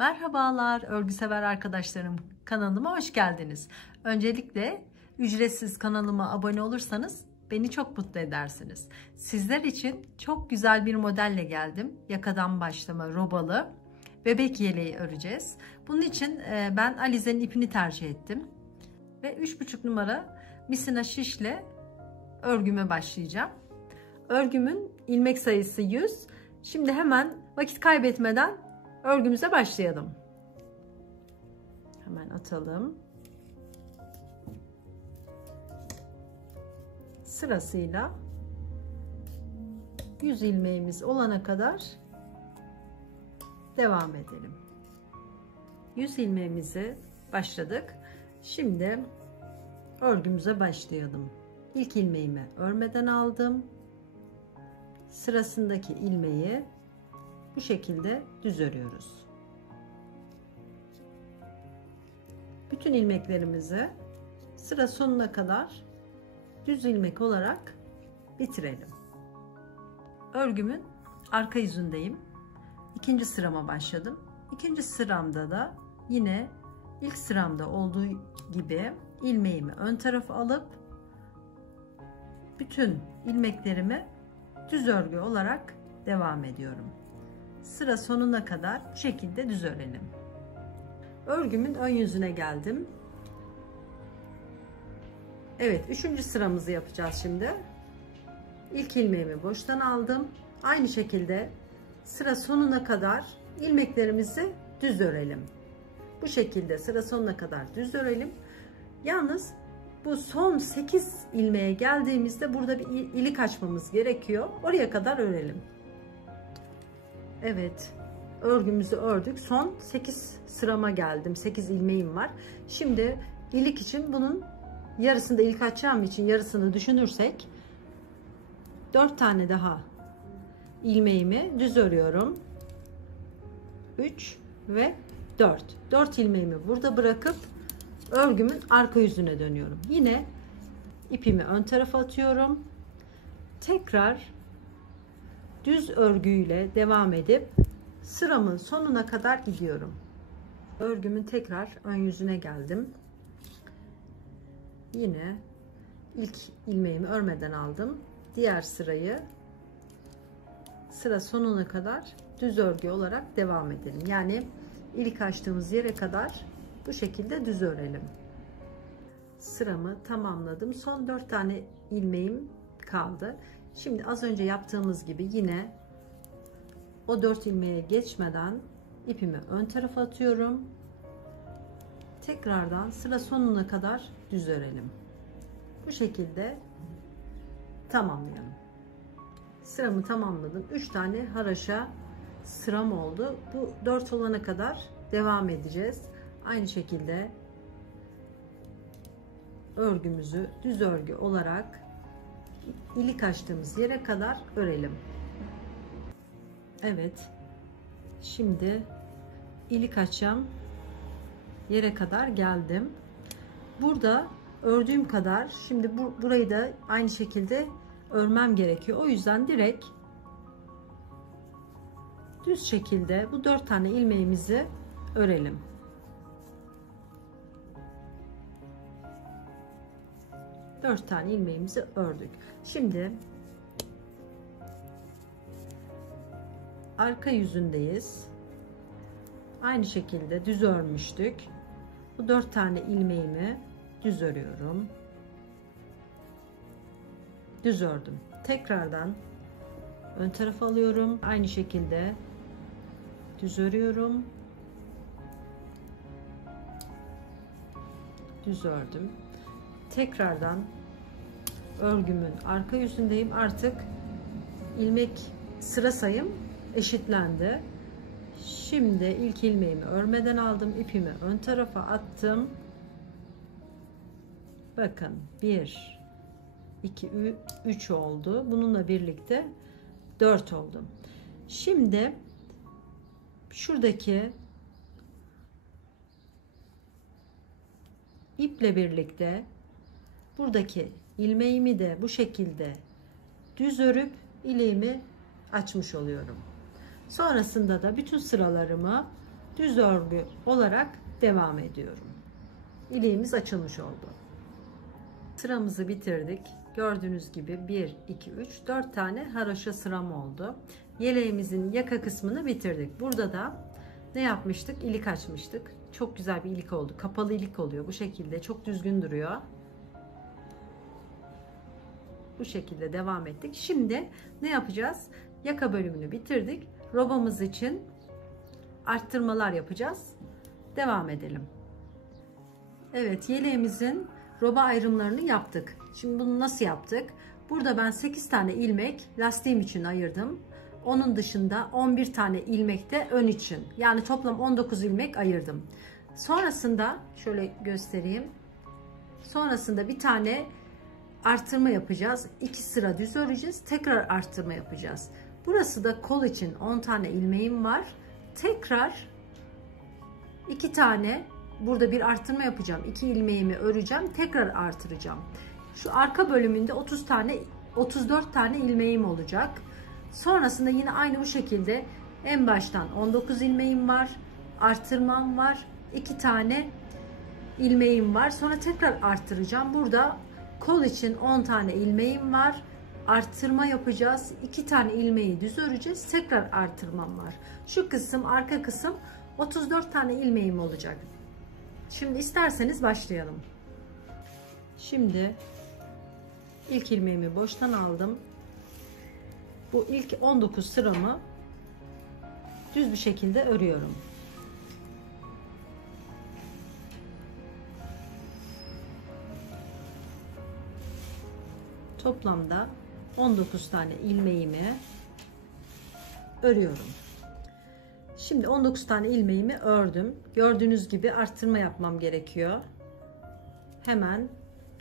Merhabalar örgü sever arkadaşlarım, kanalıma hoş geldiniz. Öncelikle ücretsiz kanalıma abone olursanız beni çok mutlu edersiniz. Sizler için çok güzel bir modelle geldim. Yakadan başlama robalı bebek yeleği öreceğiz. Bunun için ben alizenin ipini tercih ettim. Ve 3,5 numara misina şişle örgüme başlayacağım. Örgümün ilmek sayısı 100. Şimdi hemen vakit kaybetmeden örgümüze başlayalım. Hemen atalım. Sırasıyla 100 ilmeğimiz olana kadar devam edelim. 100 ilmeğimizi başladık. Şimdi örgümüze başlayalım. İlk ilmeğimi örmeden aldım. Sırasındaki ilmeği bu şekilde düz örüyoruz. Bütün ilmeklerimizi sıra sonuna kadar düz ilmek olarak bitirelim. Örgümün arka yüzündeyim. İkinci sırama başladım. İkinci sıramda da yine ilk sıramda olduğu gibi ilmeğimi ön tarafa alıp bütün ilmeklerimi düz örgü olarak devam ediyorum. Sıra sonuna kadar bu şekilde düz örelim. Örgümün ön yüzüne geldim. Evet, 3. sıramızı yapacağız şimdi. İlk ilmeğimi boştan aldım. Aynı şekilde sıra sonuna kadar ilmeklerimizi düz örelim. Bu şekilde sıra sonuna kadar düz örelim. Yalnız bu son 8 ilmeğe geldiğimizde burada bir ilik açmamız gerekiyor. Oraya kadar örelim. Evet, örgümüzü ördük. Son 8 sırama geldim. 8 ilmeğim var. Şimdi ilik için bunun yarısında ilik açacağım için yarısını düşünürsek 4 tane daha ilmeğimi düz örüyorum. 3 ve 4. 4 ilmeğimi burada bırakıp örgümün arka yüzüne dönüyorum. Yine ipimi ön tarafa atıyorum. Tekrar düz örgüyle devam edip sıramın sonuna kadar gidiyorum. Örgümün tekrar ön yüzüne geldim. Yine ilk ilmeğimi örmeden aldım. Diğer sırayı sıra sonuna kadar düz örgü olarak devam edelim. Yani ilik açtığımız yere kadar bu şekilde düz örelim. Sıramı tamamladım. Son 4 tane ilmeğim kaldı. Şimdi az önce yaptığımız gibi yine o 4 ilmeğe geçmeden ipimi ön tarafa atıyorum. Tekrardan sıra sonuna kadar düz örelim. Bu şekilde tamamlayalım. Sıramı tamamladım. 3 tane haraşa sıram oldu. Bu 4 olana kadar devam edeceğiz. Aynı şekilde örgümüzü düz örgü olarak ilik açtığımız yere kadar örelim. Evet, şimdi ilik açacağım yere kadar geldim. Burada ördüğüm kadar şimdi burayı da aynı şekilde örmem gerekiyor. O yüzden direkt düz şekilde bu 4 tane ilmeğimizi örelim. Dört tane ilmeğimizi ördük. Şimdi arka yüzündeyiz. Aynı şekilde düz örmüştük. Bu 4 tane ilmeğimi düz örüyorum. Düz ördüm. Tekrardan ön tarafa alıyorum. Aynı şekilde düz örüyorum. Düz ördüm. Tekrardan örgümün arka yüzündeyim. Artık ilmek sıra sayım eşitlendi. Şimdi ilk ilmeğimi örmeden aldım. İpimi ön tarafa attım. Bakın 1 2 3 oldu. Bununla birlikte 4 oldu. Şimdi şuradaki iple birlikte buradaki ilmeğimi de bu şekilde düz örüp iliğimi açmış oluyorum. Sonrasında da bütün sıralarımı düz örgü olarak devam ediyorum. İliğimiz açılmış oldu. Sıramızı bitirdik. Gördüğünüz gibi 1, 2, 3, 4 tane haroşa sıram oldu. Yeleğimizin yaka kısmını bitirdik. Burada da ne yapmıştık? İlik açmıştık. Çok güzel bir ilik oldu. Kapalı ilik oluyor. Bu şekilde çok düzgün duruyor. Bu şekilde devam ettik. Şimdi ne yapacağız? Yaka bölümünü bitirdik. Robamız için arttırmalar yapacağız. Devam edelim. Evet, yeleğimizin roba ayrımlarını yaptık. Şimdi bunu nasıl yaptık? Burada ben 8 tane ilmek lastiğim için ayırdım. Onun dışında 11 tane ilmek de ön için. Yani toplam 19 ilmek ayırdım. Sonrasında şöyle göstereyim. Sonrasında bir tane artırma yapacağız. 2 sıra düz öreceğiz. Tekrar artırma yapacağız. Burası da kol için 10 tane ilmeğim var. Tekrar 2 tane burada bir artırma yapacağım. 2 ilmeğimi öreceğim. Tekrar artıracağım. Şu arka bölümünde 34 tane ilmeğim olacak. Sonrasında yine aynı bu şekilde en baştan 19 ilmeğim var. Artırmam var. 2 tane ilmeğim var. Sonra tekrar artıracağım. Burada kol için 10 tane ilmeğim var. Artırma yapacağız. 2 tane ilmeği düz öreceğiz. Tekrar artırmam var. Şu kısım, arka kısım 34 tane ilmeğim olacak. Şimdi isterseniz başlayalım. Şimdi ilk ilmeğimi boştan aldım. Bu ilk 19 sıramı düz bir şekilde örüyorum. Toplamda 19 tane ilmeğimi örüyorum. Şimdi 19 tane ilmeğimi ördüm. Gördüğünüz gibi arttırma yapmam gerekiyor. Hemen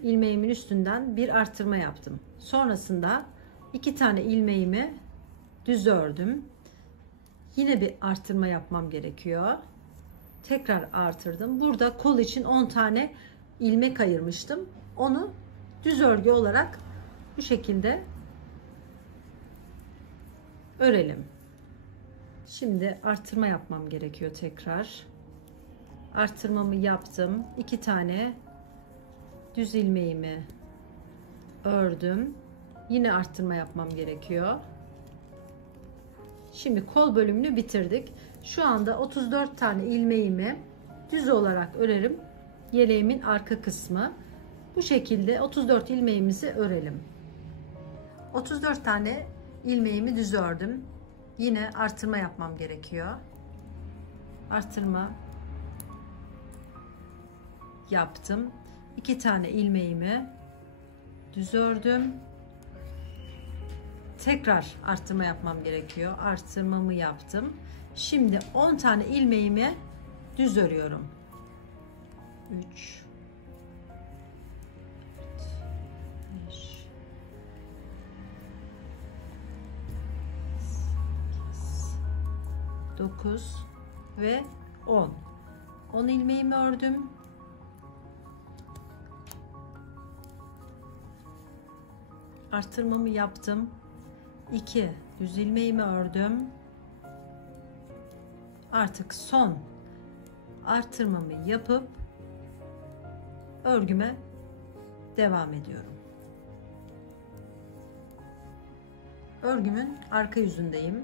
ilmeğimin üstünden bir arttırma yaptım. Sonrasında 2 tane ilmeğimi düz ördüm. Yine bir arttırma yapmam gerekiyor. Tekrar artırdım. Burada kol için 10 tane ilmek ayırmıştım. Onu düz örgü olarak bu şekilde örelim. Şimdi artırma yapmam gerekiyor tekrar. Artırmamı yaptım. 2 tane düz ilmeğimi ördüm. Yine arttırma yapmam gerekiyor. Şimdi kol bölümünü bitirdik. Şu anda 34 tane ilmeğimi düz olarak örerim. Yeleğimin arka kısmı. Bu şekilde 34 ilmeğimizi örelim. 34 tane ilmeğimi düz ördüm. Yine artırma yapmam gerekiyor. Artırma yaptım. 2 tane ilmeğimi düz ördüm. Tekrar artırma yapmam gerekiyor. Artırmamı yaptım. Şimdi 10 tane ilmeğimi düz örüyorum. 3 5 9 ve 10. 10 ilmeğimi ördüm. Artırmamı yaptım. 2 düz ilmeğimi ördüm. Artık son artırmamı yapıp örgüme devam ediyorum. Örgümün arka yüzündeyim.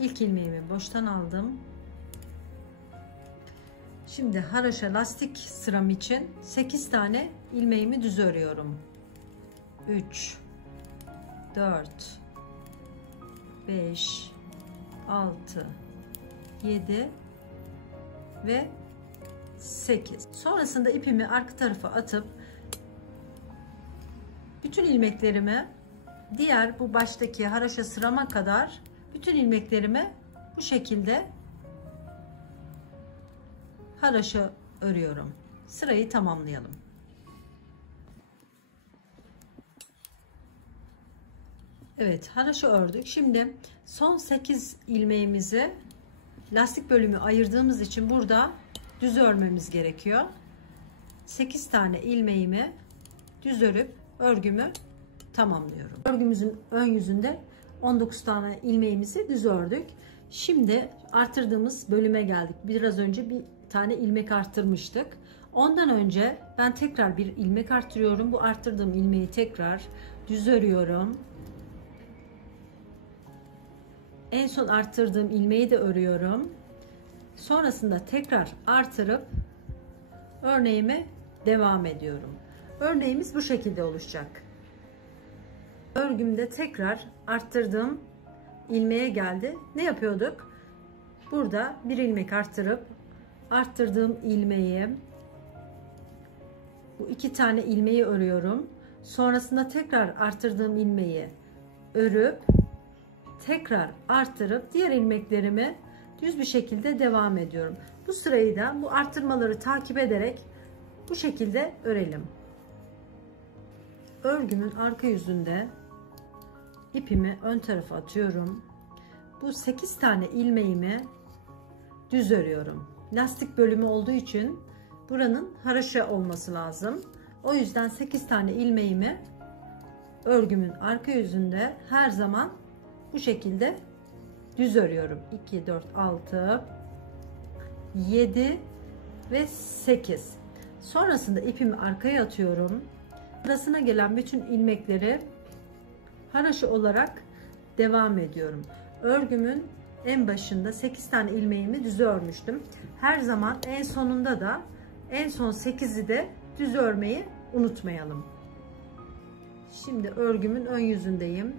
İlk ilmeğimi boştan aldım. Şimdi haroşa lastik sıram için 8 tane ilmeğimi düz örüyorum. 3 4 5 6 7 ve 8. Sonrasında ipimi arka tarafa atıp bütün ilmeklerimi diğer bu baştaki haroşa sırama kadar bütün ilmeklerimi bu şekilde haroşa örüyorum. Sırayı tamamlayalım. Evet, haroşa ördük. Şimdi son 8 ilmeğimizi lastik bölümü ayırdığımız için burada düz örmemiz gerekiyor. 8 tane ilmeğimi düz örüp örgümü tamamlıyorum. Örgümüzün ön yüzünde 19 tane ilmeğimizi düz ördük. Şimdi artırdığımız bölüme geldik. Biraz önce bir tane ilmek arttırmıştık. Ondan önce ben tekrar bir ilmek arttırıyorum. Bu arttırdığım ilmeği tekrar düz örüyorum. En son arttırdığım ilmeği de örüyorum. Sonrasında tekrar artırıp örneğime devam ediyorum. Örneğimiz bu şekilde oluşacak. Örgümde tekrar arttırdığım ilmeğe geldi. Ne yapıyorduk? Burada bir ilmek arttırıp arttırdığım ilmeği, bu 2 tane ilmeği örüyorum. Sonrasında tekrar arttırdığım ilmeği örüp tekrar arttırıp diğer ilmeklerimi düz bir şekilde devam ediyorum. Bu sırayı da bu arttırmaları takip ederek bu şekilde örelim. Örgümün arka yüzünde ipimi ön tarafa atıyorum. Bu 8 tane ilmeğimi düz örüyorum. Lastik bölümü olduğu için buranın haroşa olması lazım. O yüzden 8 tane ilmeğimi örgümün arka yüzünde her zaman bu şekilde düz örüyorum. 2, 4, 6, 7 ve 8. Sonrasında ipimi arkaya atıyorum. Arasına gelen bütün ilmekleri haroşa olarak devam ediyorum. Örgümün en başında 8 tane ilmeğimi düz örmüştüm. Her zaman en sonunda da en son 8'i de düz örmeyi unutmayalım. Şimdi örgümün ön yüzündeyim.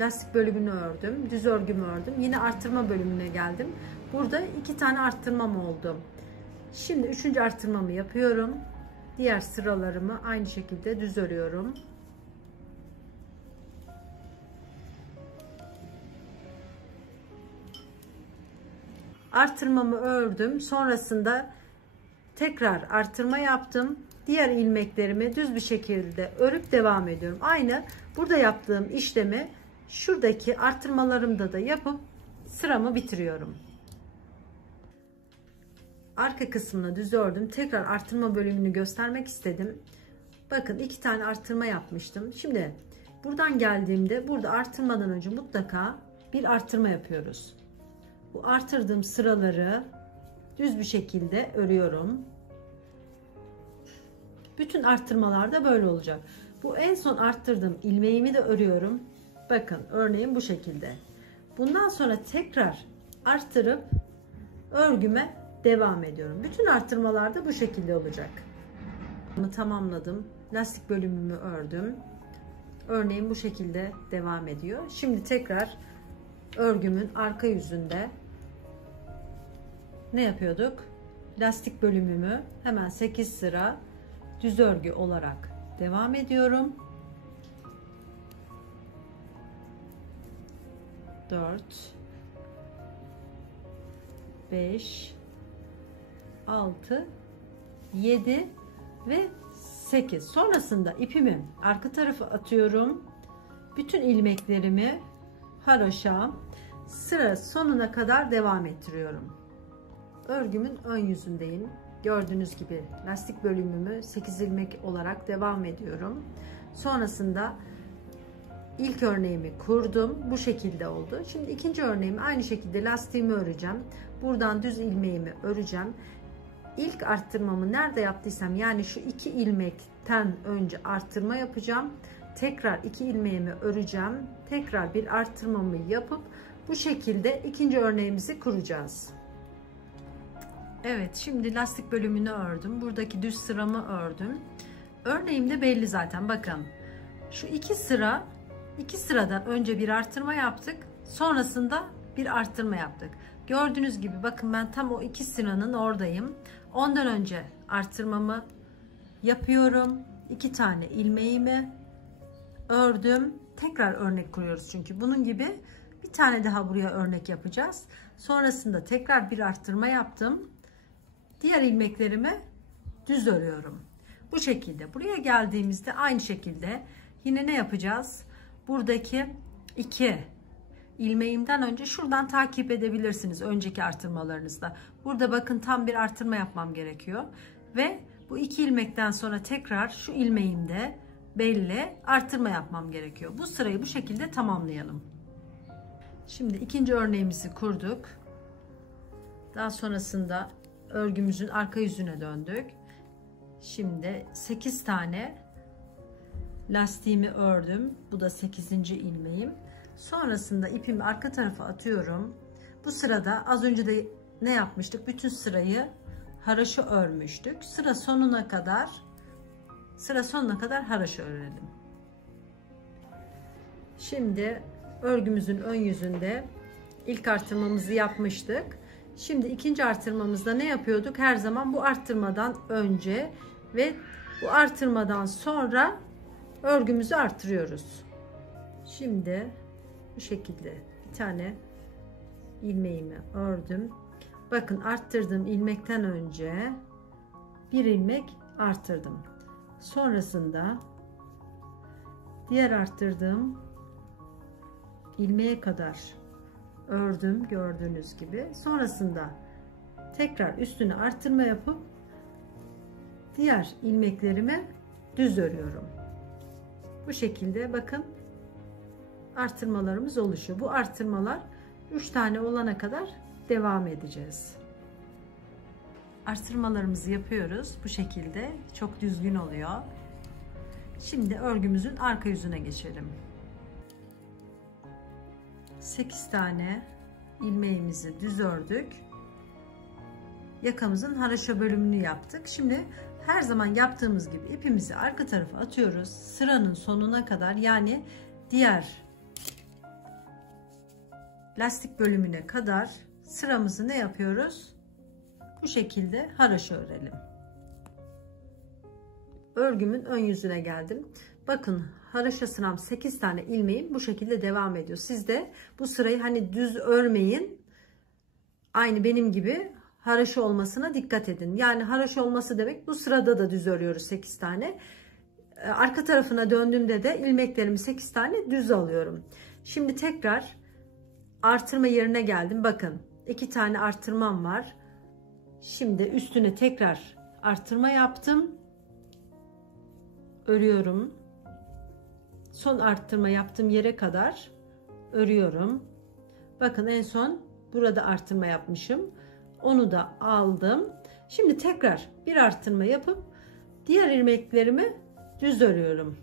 Lastik bölümünü ördüm. Düz örgümü ördüm. Yine arttırma bölümüne geldim. Burada 2 tane arttırmam oldu. Şimdi 3. arttırmamı yapıyorum. Diğer sıralarımı aynı şekilde düz örüyorum. Artırmamı ördüm. Sonrasında tekrar artırma yaptım. Diğer ilmeklerimi düz bir şekilde örüp devam ediyorum. Aynı burada yaptığım işlemi şuradaki artırmalarımda da yapıp sıramı bitiriyorum. Arka kısmını düz ördüm. Tekrar artırma bölümünü göstermek istedim. Bakın 2 tane artırma yapmıştım. Şimdi buradan geldiğimde burada artırmadan önce mutlaka bir artırma yapıyoruz. Bu artırdığım sıraları düz bir şekilde örüyorum. Bütün arttırmalarda böyle olacak. Bu en son arttırdığım ilmeğimi de örüyorum. Bakın örneğin bu şekilde. Bundan sonra tekrar arttırıp örgüme devam ediyorum. Bütün arttırmalarda bu şekilde olacak. Tamamladım. Lastik bölümümü ördüm. Örneğin bu şekilde devam ediyor. Şimdi tekrar örgümün arka yüzünde ne yapıyorduk? Lastik bölümümü hemen 8 sıra düz örgü olarak devam ediyorum. 4 5 6 7 ve 8. Sonrasında ipimi arka tarafa atıyorum. Bütün ilmeklerimi haroşa sıra sonuna kadar devam ettiriyorum. Örgümün ön yüzündeyim. Gördüğünüz gibi lastik bölümümü 8 ilmek olarak devam ediyorum. Sonrasında ilk örneğimi kurdum. Bu şekilde oldu. Şimdi ikinci örneğimi aynı şekilde lastiğimi öreceğim. Buradan düz ilmeğimi öreceğim. İlk arttırmamı nerede yaptıysam, yani şu 2 ilmekten önce arttırma yapacağım. Tekrar 2 ilmeğimi öreceğim. Tekrar bir arttırmamı yapıp bu şekilde ikinci örneğimizi kuracağız. Evet, şimdi lastik bölümünü ördüm. Buradaki düz sıramı ördüm. Örneğim de belli zaten. Bakın. Şu 2 sıradan önce bir arttırma yaptık. Sonrasında bir arttırma yaptık. Gördüğünüz gibi bakın ben tam o 2 sıranın oradayım. Ondan önce arttırmamı yapıyorum. 2 tane ilmeğimi ördüm. Tekrar örnek kuruyoruz çünkü. Bunun gibi bir tane daha buraya örnek yapacağız. Sonrasında tekrar bir arttırma yaptım. Diğer ilmeklerimi düz örüyorum. Bu şekilde. Buraya geldiğimizde aynı şekilde yine ne yapacağız? Buradaki 2 ilmeğimden önce şuradan takip edebilirsiniz önceki artırmalarınızda. Burada bakın tam bir artırma yapmam gerekiyor. Ve bu 2 ilmekten sonra tekrar şu ilmeğimde belli artırma yapmam gerekiyor. Bu sırayı bu şekilde tamamlayalım. Şimdi ikinci örneğimizi kurduk. Daha sonrasında örgümüzün arka yüzüne döndük. Şimdi 8 tane lastiğimi ördüm. Bu da 8. ilmeğim. Sonrasında ipimi arka tarafa atıyorum. Bu sırada az önce de ne yapmıştık? Bütün sırayı haraşo örmüştük. Sıra sonuna kadar haraşo örelim. Şimdi örgümüzün ön yüzünde ilk artırmamızı yapmıştık. Şimdi ikinci artırmamızda ne yapıyorduk? Her zaman bu artırmadan önce ve bu artırmadan sonra örgümüzü artırıyoruz. Şimdi bu şekilde bir tane ilmeğimi ördüm. Bakın, arttırdığım ilmekten önce bir ilmek arttırdım. Sonrasında diğer arttırdığım ilmeğe kadar ördüm, gördüğünüz gibi. Sonrasında tekrar üstüne artırma yapıp diğer ilmeklerime düz örüyorum. Bu şekilde bakın artırmalarımız oluşuyor. Bu artırmalar 3 tane olana kadar devam edeceğiz. Artırmalarımızı yapıyoruz. Bu şekilde çok düzgün oluyor. Şimdi örgümüzün arka yüzüne geçelim. 8 tane ilmeğimizi düz ördük. Yakamızın haraşo bölümünü yaptık. Şimdi her zaman yaptığımız gibi ipimizi arka tarafa atıyoruz. Sıranın sonuna kadar, yani diğer lastik bölümüne kadar sıramızı ne yapıyoruz? Bu şekilde haraşo örelim. Örgümün ön yüzüne geldim. Bakın, haraşo sıram 8 tane ilmeğim bu şekilde devam ediyor. Siz de bu sırayı hani düz örmeyin. Aynı benim gibi haraşo olmasına dikkat edin. Yani haraşo olması demek bu sırada da düz örüyoruz 8 tane. Arka tarafına döndüğümde de ilmeklerimi 8 tane düz alıyorum. Şimdi tekrar artırma yerine geldim. Bakın, 2 tane artırmam var. Şimdi üstüne tekrar artırma yaptım. Örüyorum. Son artırma yaptığım yere kadar örüyorum. Bakın, en son burada artırma yapmışım. Onu da aldım. Şimdi tekrar bir artırma yapıp diğer ilmeklerimi düz örüyorum.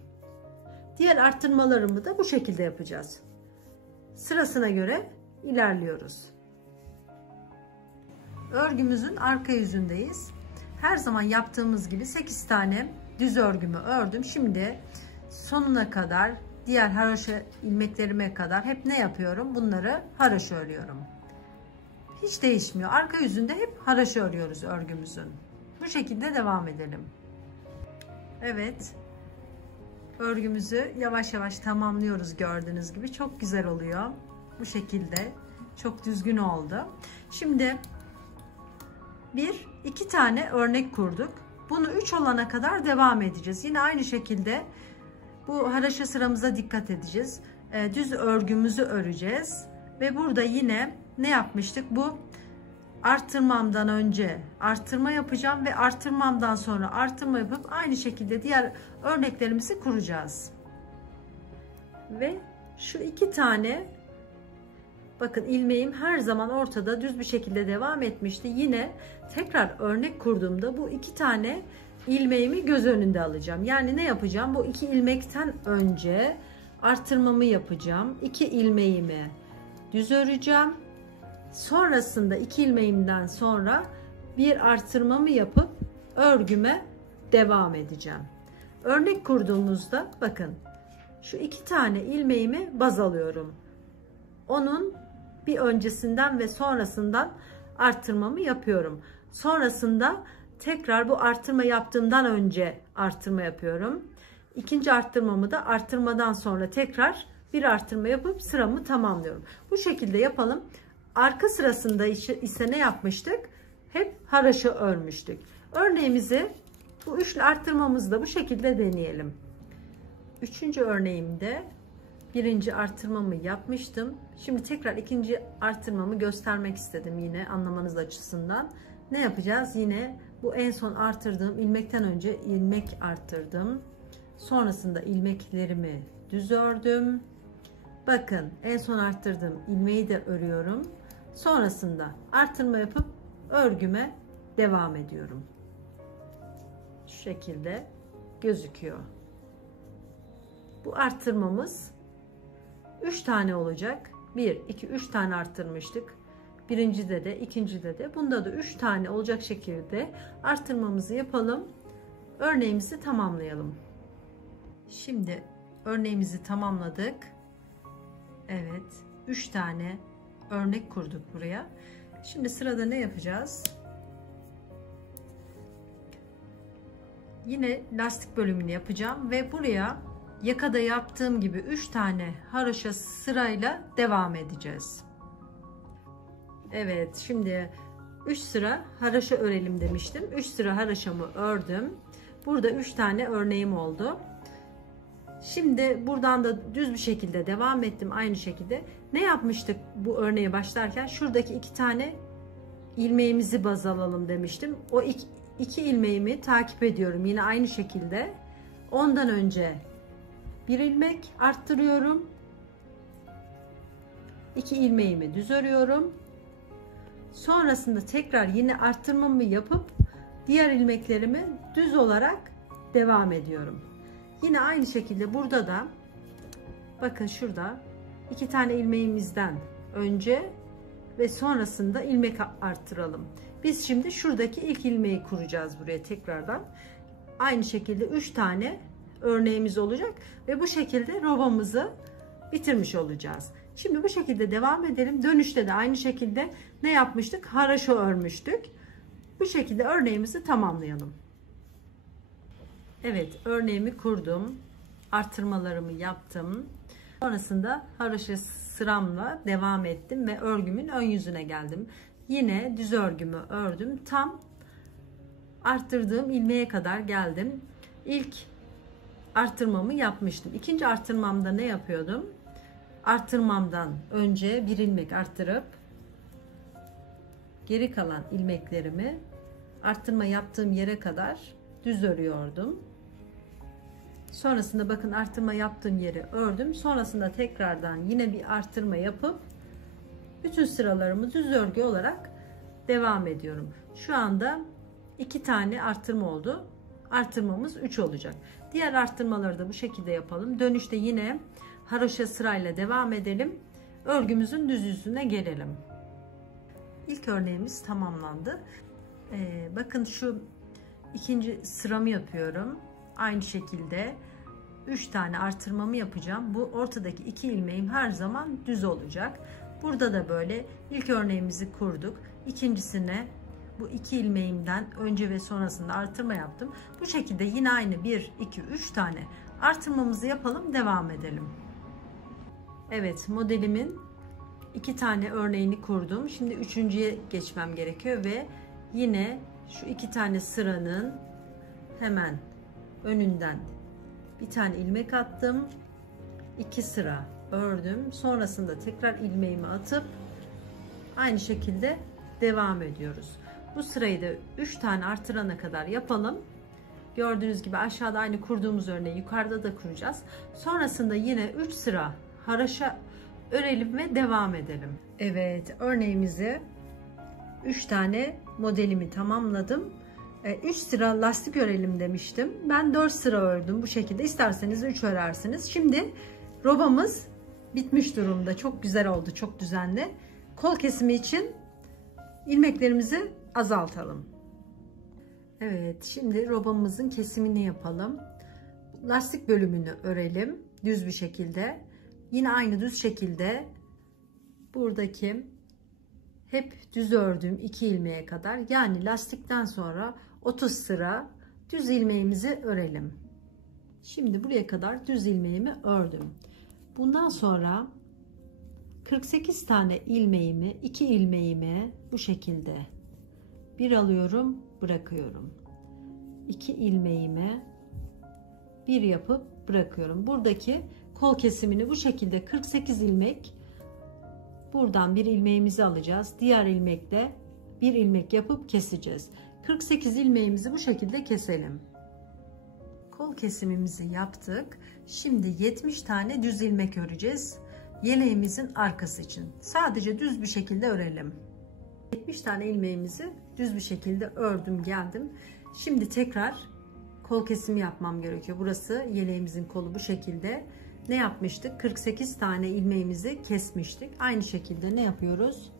Diğer artırmalarımı da bu şekilde yapacağız. Sırasına göre ilerliyoruz. Örgümüzün arka yüzündeyiz. Her zaman yaptığımız gibi 8 tane düz örgümü ördüm. Şimdi sonuna kadar, diğer haraşo ilmeklerime kadar hep ne yapıyorum? Bunları haraşo örüyorum. Hiç değişmiyor. Arka yüzünde hep haraşo örüyoruz örgümüzün. Bu şekilde devam edelim. Evet. Örgümüzü yavaş yavaş tamamlıyoruz, gördüğünüz gibi. Çok güzel oluyor. Bu şekilde. Çok düzgün oldu. Şimdi 2 tane örnek kurduk. Bunu 3 olana kadar devam edeceğiz. Yine aynı şekilde bu haraşo sıramıza dikkat edeceğiz. Düz örgümüzü öreceğiz. Ve burada yine ne yapmıştık? Bu artırmamdan önce artırma yapacağım ve artırmamdan sonra artırma yapıp aynı şekilde diğer örneklerimizi kuracağız. Ve şu 2 tane, bakın, ilmeğim her zaman ortada düz bir şekilde devam etmişti. Yine tekrar örnek kurduğumda bu 2 tane ilmeğimi göz önünde alacağım. Yani ne yapacağım? Bu 2 ilmekten önce artırmamı yapacağım. 2 ilmeğimi düz öreceğim. Sonrasında 2 ilmeğimden sonra bir artırmamı yapıp örgüme devam edeceğim. Örnek kurduğumuzda bakın, şu 2 tane ilmeğimi baz alıyorum. Onun bir öncesinden ve sonrasından artırmamı yapıyorum. Sonrasında tekrar bu artırma yaptığımdan önce artırma yapıyorum. İkinci artırmamı da artırmadan sonra tekrar bir artırma yapıp sıramı tamamlıyorum. Bu şekilde yapalım. Arka sırasında ise ne yapmıştık? Hep haraşo örmüştük. Örneğimizi bu üçlü artırmamızı da bu şekilde deneyelim. Üçüncü örneğimde birinci artırmamı yapmıştım. Şimdi tekrar ikinci artırmamı göstermek istedim, yine anlamanız açısından. Ne yapacağız? Yine bu en son artırdığım ilmekten önce ilmek arttırdım. Sonrasında ilmeklerimi düz ördüm. Bakın, en son arttırdığım ilmeği de örüyorum. Sonrasında artırma yapıp örgüme devam ediyorum. Şu şekilde gözüküyor. Bu arttırmamız 3 tane olacak. 1, 2, 3 tane arttırmıştık. Birincide de, ikincide de. Bunda da 3 tane olacak şekilde arttırmamızı yapalım. Örneğimizi tamamlayalım. Şimdi örneğimizi tamamladık. Evet, 3 tane örnek kurduk buraya. Şimdi sırada ne yapacağız? Yine lastik bölümünü yapacağım ve buraya yakada yaptığım gibi 3 tane haroşa sırayla devam edeceğiz. Evet, şimdi 3 sıra haroşa örelim demiştim. 3 sıra haroşamı ördüm. Burada 3 tane örneğim oldu. Şimdi buradan da düz bir şekilde devam ettim aynı şekilde. Ne yapmıştık bu örneğe başlarken? Şuradaki 2 tane ilmeğimizi baz alalım demiştim. O 2 ilmeğimi takip ediyorum yine aynı şekilde. Ondan önce bir ilmek arttırıyorum. 2 ilmeğimi düz örüyorum. Sonrasında tekrar yine arttırmamı yapıp diğer ilmeklerimi düz olarak devam ediyorum. Yine aynı şekilde burada da bakın şurada 2 tane ilmeğimizden önce ve sonrasında ilmek arttıralım. Biz şimdi şuradaki ilk ilmeği kuracağız buraya tekrardan. Aynı şekilde 3 tane örneğimiz olacak ve bu şekilde robamızı bitirmiş olacağız. Şimdi bu şekilde devam edelim. Dönüşte de aynı şekilde ne yapmıştık? Haroşa örmüştük. Bu şekilde örneğimizi tamamlayalım. Evet, örneğimi kurdum. Artırmalarımı yaptım. Sonrasında haroşa sıramla devam ettim ve örgümün ön yüzüne geldim. Yine düz örgümü ördüm. Tam arttırdığım ilmeğe kadar geldim. İlk artırmamı yapmıştım. İkinci artırmamda ne yapıyordum? Artırmamdan önce bir ilmek arttırıp geri kalan ilmeklerimi arttırma yaptığım yere kadar düz örüyordum. Sonrasında bakın arttırma yaptığım yeri ördüm. Sonrasında tekrardan yine bir arttırma yapıp bütün sıralarımı düz örgü olarak devam ediyorum. Şu anda 2 tane arttırma oldu. Artırmamız 3 olacak. Diğer arttırmaları da bu şekilde yapalım. Dönüşte yine haroşa sırayla devam edelim. Örgümüzün düz yüzüne gelelim. İlk örneğimiz tamamlandı. Bakın şu ikinci sıramı yapıyorum. Aynı şekilde 3 tane artırmamı yapacağım. Bu ortadaki 2 ilmeğim her zaman düz olacak. Burada da böyle ilk örneğimizi kurduk. İkincisine bu 2 ilmeğimden önce ve sonrasında artırma yaptım. Bu şekilde yine aynı 1, 2, 3 tane artırmamızı yapalım, devam edelim. Evet, modelimin 2 tane örneğini kurdum. Şimdi üçüncüye geçmem gerekiyor ve yine şu 2 tane sıranın hemen önünden bir tane ilmek attım. 2 sıra ördüm. Sonrasında tekrar ilmeğimi atıp aynı şekilde devam ediyoruz. Bu sırayı da 3 tane artırana kadar yapalım. Gördüğünüz gibi aşağıda aynı kurduğumuz örneği yukarıda da kuracağız. Sonrasında yine 3 sıra haroşa örelim ve devam edelim. Evet, örneğimizi 3 tane modelimi tamamladım. 3 sıra lastik örelim demiştim. Ben 4 sıra ördüm bu şekilde. İsterseniz 3 örersiniz. Şimdi robamız bitmiş durumda. Çok güzel oldu, çok düzenli. Kol kesimi için ilmeklerimizi azaltalım. Evet, şimdi robamızın kesimini yapalım. Lastik bölümünü örelim düz bir şekilde. Yine aynı düz şekilde buradaki hep düz ördüğüm 2 ilmeğe kadar, yani lastikten sonra 30 sıra düz ilmeğimizi örelim. Şimdi buraya kadar düz ilmeğimi ördüm. Bundan sonra 48 tane ilmeğimi, 2 ilmeğimi bu şekilde bir alıyorum, bırakıyorum. 2 ilmeğimi bir yapıp bırakıyorum. Buradaki kol kesimini bu şekilde 48 ilmek, buradan bir ilmeğimizi alacağız. Diğer ilmekle bir ilmek yapıp keseceğiz. 48 ilmeğimizi bu şekilde keselim. Kol kesimimizi yaptık. Şimdi 70 tane düz ilmek öreceğiz. Yeleğimizin arkası için. Sadece düz bir şekilde örelim. 70 tane ilmeğimizi düz bir şekilde ördüm geldim. Şimdi tekrar kol kesimi yapmam gerekiyor. Burası yeleğimizin kolu bu şekilde. Ne yapmıştık? 48 tane ilmeğimizi kesmiştik. Aynı şekilde ne yapıyoruz?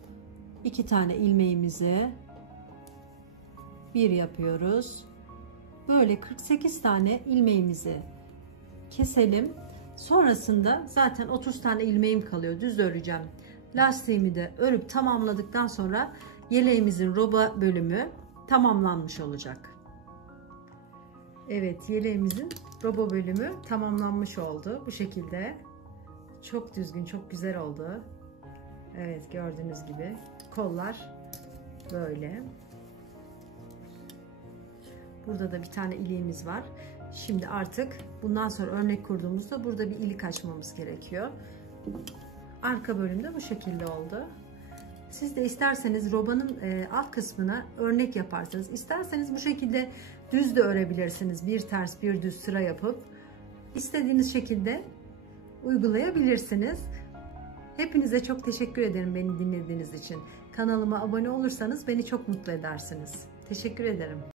2 tane ilmeğimizi bir yapıyoruz. Böyle 48 tane ilmeğimizi keselim. Sonrasında zaten 30 tane ilmeğim kalıyor. Düz öreceğim. Lastiğimi de örüp tamamladıktan sonra yeleğimizin roba bölümü tamamlanmış olacak. Evet, yeleğimizin roba bölümü tamamlanmış oldu. Bu şekilde çok düzgün, çok güzel oldu. Evet, gördüğünüz gibi kollar böyle. Burada da bir tane iliğimiz var. Şimdi artık bundan sonra örnek kurduğumuzda burada bir ilik açmamız gerekiyor. Arka bölümde bu şekilde oldu. Siz de isterseniz robanın alt kısmına örnek yaparsınız. İsterseniz bu şekilde düz de örebilirsiniz. Bir ters bir düz sıra yapıp istediğiniz şekilde uygulayabilirsiniz. Hepinize çok teşekkür ederim beni dinlediğiniz için. Kanalıma abone olursanız beni çok mutlu edersiniz. Teşekkür ederim.